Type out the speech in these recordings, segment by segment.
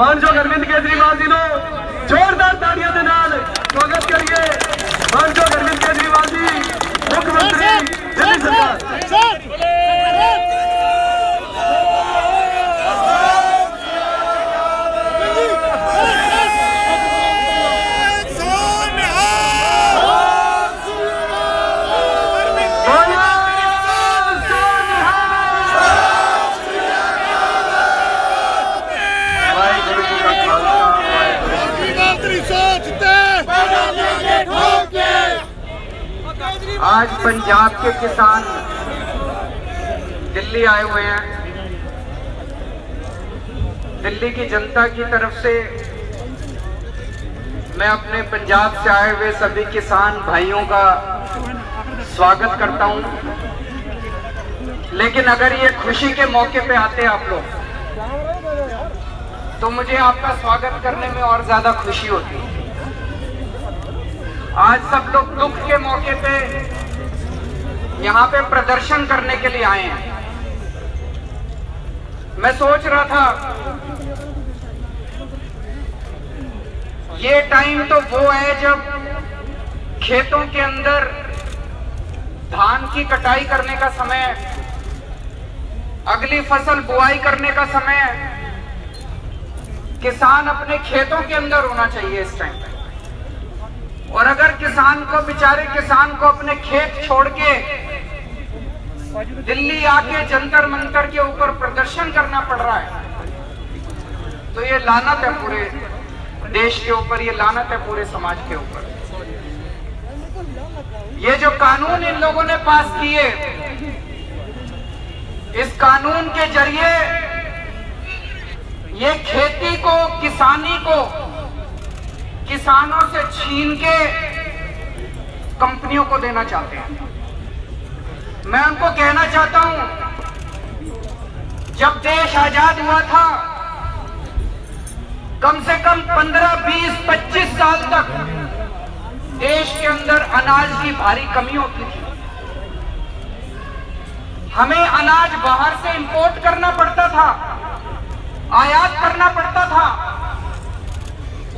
मानयोग Arvind Kejriwal ji no जोरदार ताड़ियां दे नाल स्वागत करिए। मानयोग अरविंद केजरीवाल जी मुख्यमंत्री दिल्ली सरकार। आज पंजाब के किसान दिल्ली आए हुए हैं। दिल्ली की जनता की तरफ से मैं अपने पंजाब से आए हुए सभी किसान भाइयों का स्वागत करता हूं। लेकिन अगर ये खुशी के मौके पे आते आप लोग तो मुझे आपका स्वागत करने में और ज्यादा खुशी होती। आज सब लोग दुख के मौके पे यहाँ पे प्रदर्शन करने के लिए आए हैं। मैं सोच रहा था ये टाइम तो वो है जब खेतों के अंदर धान की कटाई करने का समय, अगली फसल बुआई करने का समय, किसान अपने खेतों के अंदर होना चाहिए इस टाइम। और अगर किसान को, बेचारे किसान को अपने खेत छोड़ के दिल्ली आके जंतर मंतर के ऊपर प्रदर्शन करना पड़ रहा है तो ये लानत है पूरे देश के ऊपर, ये लानत है पूरे समाज के ऊपर। ये जो कानून इन लोगों ने पास किए, इस कानून के जरिए ये खेती को, किसानी को किसानों से छीन के कंपनियों को देना चाहते हैं। मैं उनको कहना चाहता हूं, जब देश आजाद हुआ था कम से कम 15, 20, 25 साल तक देश के अंदर अनाज की भारी कमी होती थी। हमें अनाज बाहर से इंपोर्ट करना पड़ता था, आयात करना पड़ता था।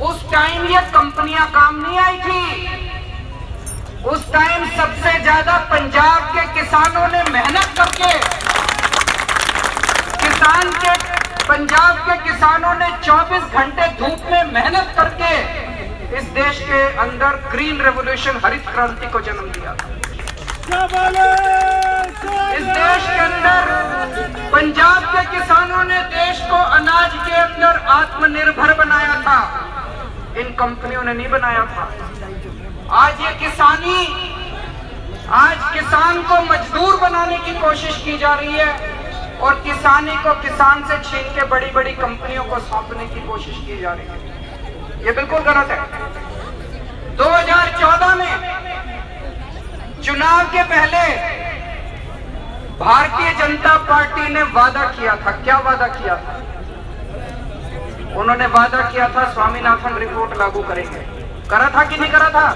उस टाइम ये कंपनियां काम नहीं आई थी। उस टाइम सबसे ज्यादा पंजाब के किसानों ने मेहनत करके, पंजाब के किसानों ने 24 घंटे धूप में मेहनत करके इस देश के अंदर ग्रीन रेवोल्यूशन, हरित क्रांति को जन्म दिया। इस देश के अंदर पंजाब के किसानों ने देश को अनाज के अंदर आत्मनिर्भर बनाया था, इन कंपनियों ने नहीं बनाया था। आज ये आज किसान को मजदूर बनाने की कोशिश की जा रही है और किसानी को किसान से छीन के बड़ी बड़ी कंपनियों को सौंपने की कोशिश की जा रही है। ये बिल्कुल गलत है। 2014 में चुनाव के पहले भारतीय जनता पार्टी ने वादा किया था। क्या वादा किया था? उन्होंने वादा किया था स्वामीनाथन रिपोर्ट लागू करेंगे। करा था कि नहीं करा था?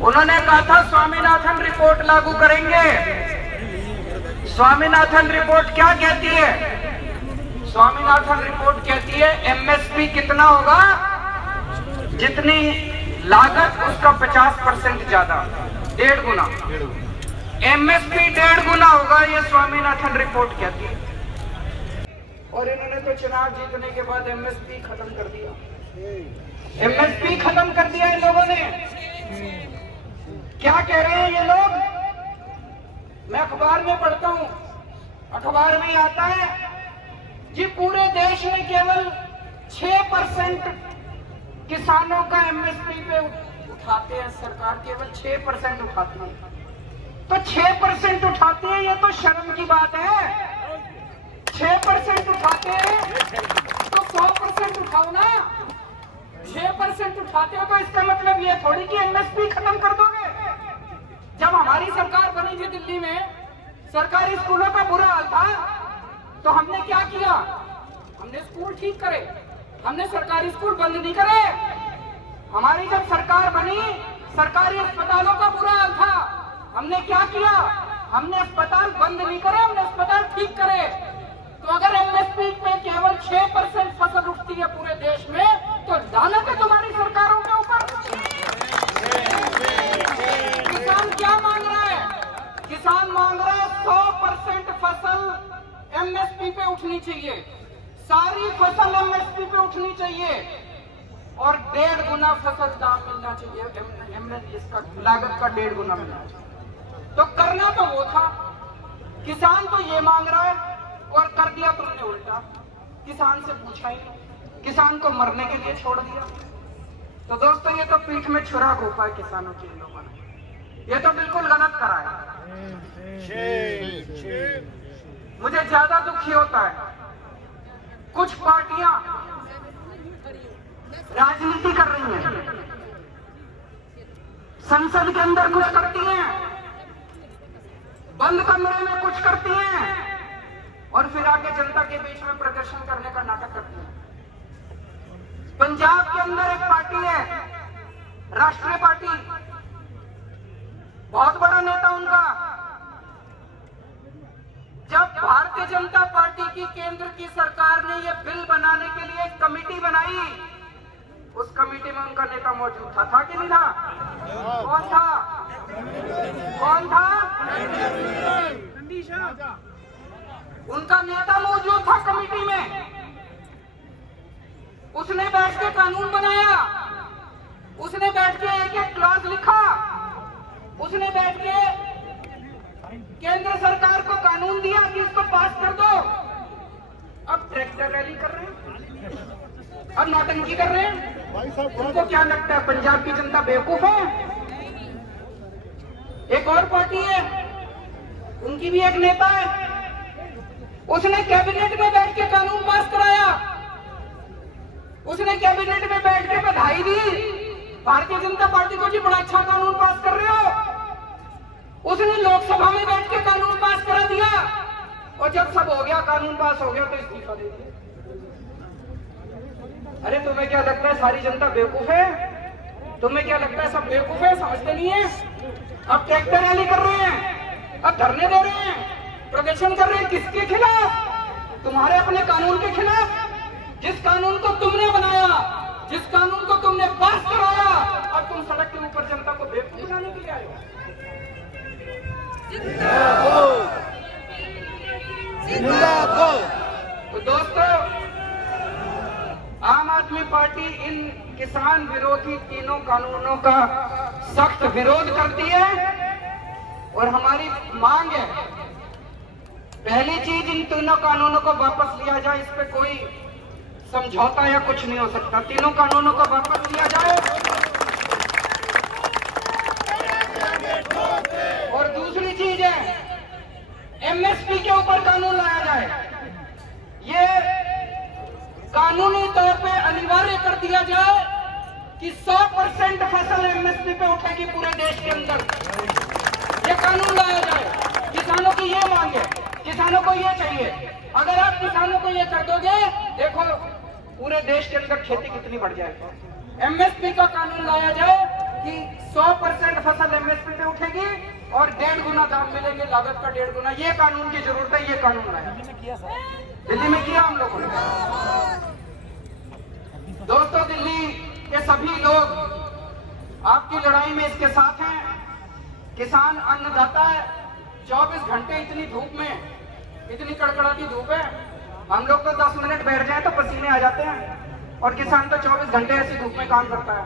उन्होंने कहा था स्वामीनाथन रिपोर्ट लागू करेंगे। स्वामीनाथन रिपोर्ट क्या कहती है? स्वामीनाथन रिपोर्ट कहती है एमएसपी कितना होगा, जितनी लागत उसका 50% ज्यादा, 1.5 गुना। एमएसपी 1.5 गुना होगा, ये स्वामीनाथन रिपोर्ट कहती है। और इन्होंने तो चुनाव जीतने के बाद एमएसपी खत्म कर दिया। एमएसपी खत्म कर दिया इन लोगों ने। क्या कह रहे हैं ये लोग? मैं अखबार में पढ़ता हूं, अखबार में आता है कि पूरे देश में केवल 6% किसानों का एमएसपी पे उठाते हैं सरकार, केवल 6% उठाती है। तो 6% उठाते हैं, ये तो शर्म की बात है। 6% उठाते हैं तो 100% उठाओ ना। 6% उठाते हो तो इसका मतलब ये थोड़ी कि एमएसपी खत्म कर दोगे। जब हमारी सरकार बनी थी दिल्ली में, सरकारी स्कूलों का बुरा हाल था, तो हमने क्या किया? हमने स्कूल ठीक करे, हमने सरकारी स्कूल बंद नहीं करे। हमारी जब सरकार बनी, सरकारी अस्पतालों का बुरा हाल था, हमने क्या किया? हमने अस्पताल बंद नहीं करे, हमने अस्पताल ठीक करे। तो अगर एमएसपी पे केवल 6% फसल उठती मिलती है पूरे देश में, तो लानत है तुम्हारी सरकारों के ऊपर। किसान क्या मांग रहा है? किसान मांग रहा है 100% फसल एमएसपी पे उठनी चाहिए, सारी फसल एमएसपी पे उठनी चाहिए और 1.5 गुना फसल दाम मिलना चाहिए, इसका लागत का 1.5 गुना मिलना चाहिए। तो करना तो वो था, किसान तो ये मांग रहा है और कर दिया तुमने उल्टा। किसान से पूछा ही नहीं, किसान को मरने के लिए छोड़ दिया। तो दोस्तों ये तो पीठ में छुरा घोपा है किसानों के लोगों ने, ये तो बिल्कुल गलत करा है। मुझे ज्यादा दुखी होता है कुछ पार्टियां राजनीति कर रही हैं, संसद के अंदर कुछ करती हैं, बंद कमरे में कुछ करती हैं और फिर आगे जनता के बीच में प्रदर्शन करने का नाटक करती हैं। पंजाब के अंदर एक पार्टी है, राष्ट्रीय पार्टी, बहुत बड़ा नेता उनका। जब भारतीय जनता पार्टी की केंद्र की सरकार ने यह बिल बनाने के लिए एक कमेटी बनाई, उस कमेटी में उनका नेता मौजूद था कि नहीं था? कौन था? कौन था? उनका नेता मौजूद था कमेटी में। उसने बैठ के कानून बनाया, उसने बैठ के एक एक क्लॉज लिखा, उसने बैठ के केंद्र सरकार को कानून दिया कि इसको पास कर दो। अब ट्रैक्टर रैली कर रहे हैं, अब नौटंकी कर रहे हैं। उनको क्या लगता है पंजाब की जनता बेवकूफ है? एक और पार्टी है, उनकी भी एक नेता है, उसने कैबिनेट में बैठ के कानून पास कराया, उसने कैबिनेट में बैठ के बधाई दी भारतीय जनता पार्टी को, जी बड़ा अच्छा कानून पास कर रहे हो। उसने लोकसभा में बैठ के कानून पास करा दिया और जब सब हो गया, कानून पास हो गया, तो इस्तीफा दे दिया। अरे तुम्हें क्या लगता है सारी जनता बेवकूफ है? तुम्हें क्या लगता है सब बेवकूफ है, समझते नहीं है? अब ट्रैक्टर रैली कर रहे हैं, अब धरने दे रहे हैं, प्रदर्शन कर रहे हैं, किसके खिलाफ? तुम्हारे अपने कानून के खिलाफ, जिस कानून को तुमने बनाया, जिस कानून को तुमने पास कराया। अब तुम सड़क के ऊपर जनता को बेवकूफ बनाने के लिए आए हो। तो दोस्तों, आम आदमी पार्टी इन किसान विरोधी तीनों कानूनों का सख्त विरोध करती है और हमारी मांग है, पहली चीज इन तीनों कानूनों को वापस लिया जाए। इस पे कोई समझौता या कुछ नहीं हो सकता, तीनों कानूनों को वापस लिया जाए। और दूसरी चीज है, एमएसपी के ऊपर कानून लाया जाए। ये कानूनी तौर पे अनिवार्य कर दिया जाए कि 100% फसल एमएसपी पे उठेगी पूरे देश के अंदर। ये कानून लाया जाए। किसानों की ये मांग है, किसानों को ये चाहिए। अगर आप किसानों को ये कर दोगे, देखो पूरे देश के अंदर खेती कितनी बढ़ जाएगी। एमएसपी का कानून लाया जाए कि 100% फसल एमएसपी पे उठेगी और 1.5 गुना दाम मिलेंगे, लागत का 1.5 गुना। ये कानून की जरूरत है, ये कानून लाया। दिल्ली में किया हम लोगों ने। दोस्तों, दिल्ली के सभी लोग आपकी लड़ाई में इसके साथ हैं। किसान अन्नदाता है, 24 घंटे इतनी धूप में, इतनी कड़कड़ाती धूप है, हम लोग तो 10 मिनट बैठ जाए तो पसीने आ जाते हैं और किसान तो 24 घंटे ऐसी धूप में काम करता है।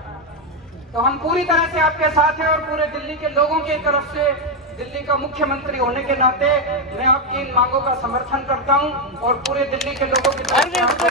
तो हम पूरी तरह से आपके साथ हैं और पूरे दिल्ली के लोगों की तरफ से, दिल्ली का मुख्यमंत्री होने के नाते मैं आपकी इन मांगों का समर्थन करता हूं और पूरे दिल्ली के लोगों की तरफ से